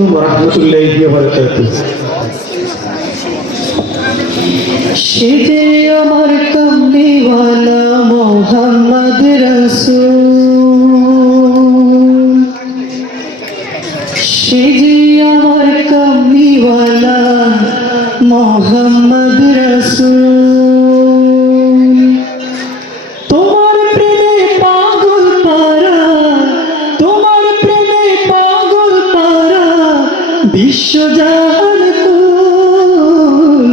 ওয়া বারাকাতুহু। সে যে আমার কামলিওয়ালা মোহাম্মদ রাসূল, সে যে আমার কামলিওয়ালা মোহাম্মদ রাসূল। তোমার প্রেমে পাগল পারা, তোমার প্রেমে পাগল পারা বিশ্বজাহান কুল,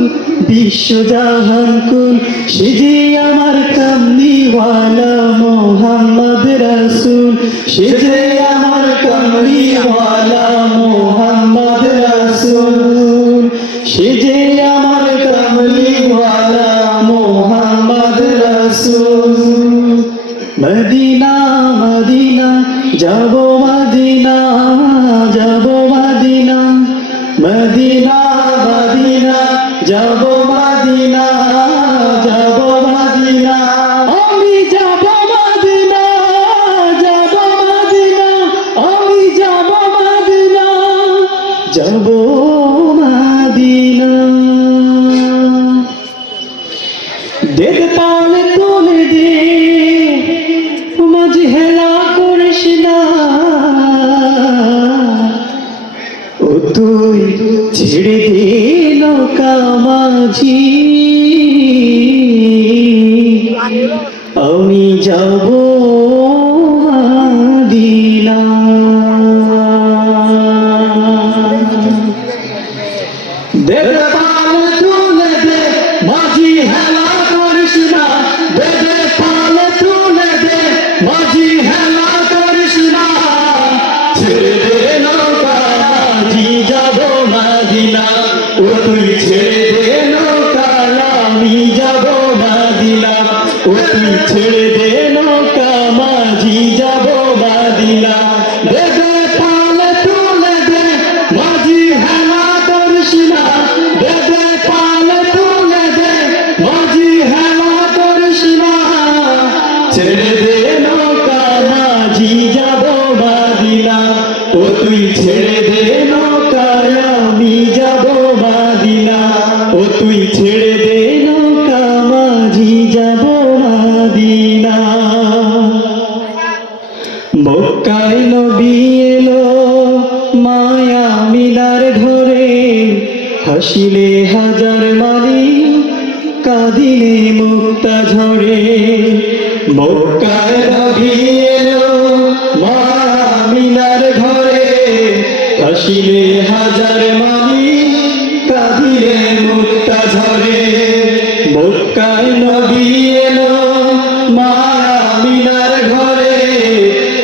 বিশ্বজাহান কুল। সে যে আমার কামলিওয়ালা মোহাম্মদ রাসূল, সে যে আমার কামলিওয়ালা মোহাম্মদ রাসূল, সে যে আমার কামলিওয়ালা মোহাম্মদ রাসূল। মদিনা মদিনা যাব, মদিনা যাব, মদিনা মদিনা মদিনা যাব, মদিনা যাব, মদিনা আমি যাব, মদিনা যাব, মদিনা আমি যাব, মদিনা যাব, মদিনা। দেখ তাহলে তুলে দে, মাঝে হেলা করিস না, ও তুই ছেড়ে দে নৌকা মাঝি, আমি যাব মদিনা। দেখ তাহলে তুলে দে, মাঝি হেলা করিস না, বেদে পালে তুলে দে, মাঝি হেলা করিস না, ছেড়ে দে নৌকা মাঝি যাব মদিনা, ও তুই ছেড়ে দে নৌকা আমি যাব মদিনা, ও তুই ছেড়ে দে নৌকা মাঝি যাব মদিনা। বেদে পালে তুলে দে, মাঝি হেলা করিস না, বেদে পালে তুলে দে, মাঝি হেলা করিস না, ছেড়ে দে নৌকা মাঝি যাব মদিনা, ও তুই ছেড়ে দে নৌকা আমি যাব মদিনা, ও তুই ছেড়ে দে নৌকা মাঝি যাব মদিনা। মক্কায় নবী এলো মায়া মিনার ঘরে, হাসিলে হাজার মালি কাঁদিলে মুক্তা ঝরে। মক্কায় নবী এলো মায়া মিনার ঘরে, হাসিলে হাজার মালি কাঁদিলে মুক্তা ঝরে। মক্কায় নবী এলো মায়া মিনার ঘরে,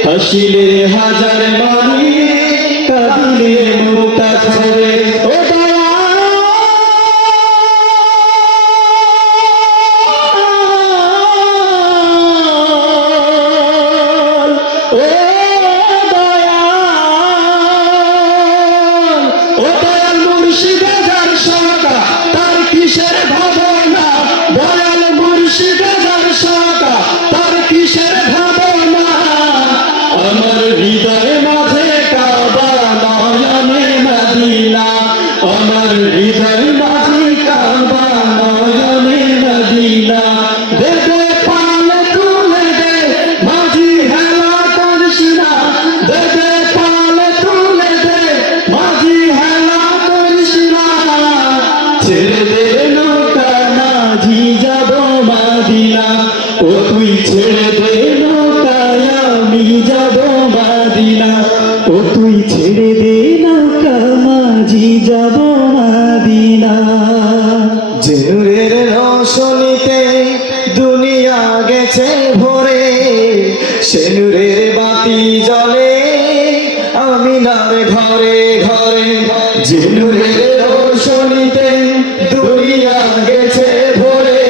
হাসিলে হাজার মালি কাঁদিলে মুক্তা ঝরে। ও মুর্শিদে যার সাকা তার কিসের ভাবনা, দয়াল মুর্শিদে যার সাকা তার কিসের ভাবনা, আমার হৃদয় মাঝে কাবা নয়নে মদিনা, আমার হৃদয় মাঝে কাবা নয়নে মদিনা। দেবে পালে তুলে দে, মাঝি হেলা করিস না, দেবে পালে তুলে দে, মাঝি হেলা করিস না, ছেড়ে দে নৌকা মাঝি যাব মদিনা, ও তুই ছেড়ে দে নৌকা আমি যাব মদিনা, ও তুই ছেড়ে দে নৌকা মাঝি যাব মদিনা। যে নূরের রোশনীতে দুনিয়া গেছে ভরে, সে নূরের বাতি জ্বলে আমিনার ঘরে ঘরে। যে নূরের রোশনীতে দুনিয়া গেছে ভরে,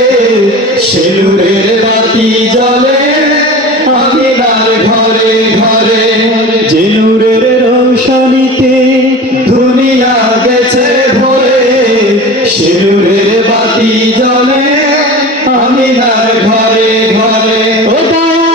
সে নূরের বাতি জ্বলে আমিনার ঘরে ঘরে। যে নূরের রোশনীতে দুনিয়া গেছে ভরে, সে নূরের বাতি জ্বলে আমিনার ঘরে ঘরে। ও দয়াল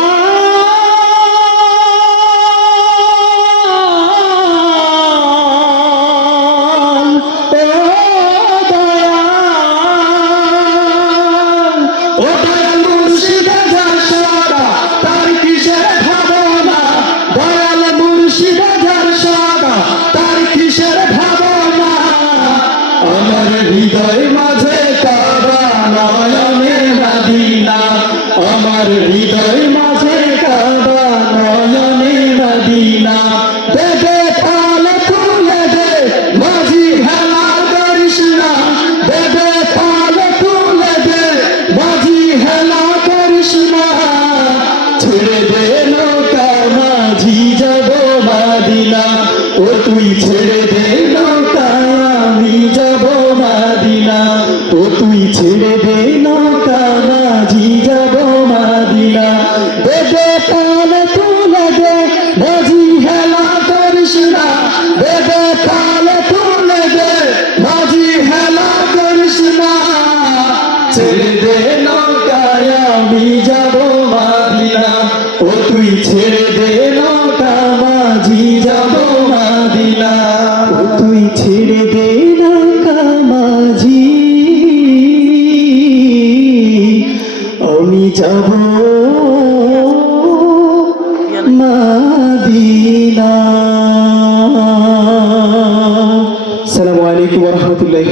ছেড়ে দে নৌকা আমি যাব মদিনা ও তুই ছেড়ে দে নৌকা মাঝি যাব মদিনা বেদে কাল তুলে দে মাঝি হেলা করিস না বেদে কাল তুলে দে মাঝি হেলা করিস না ছেড়ে দে নৌকা আমি যাব মদিনা ও তুই ছেড়ে দে নৌকা মাঝি যাব মদিনা ও তুই ছেড়ে দে নৌকা মাঝি আমি যাব মদিনা। আসসালামু আলাইকুম ওয়া রাহমাতুল্লাহি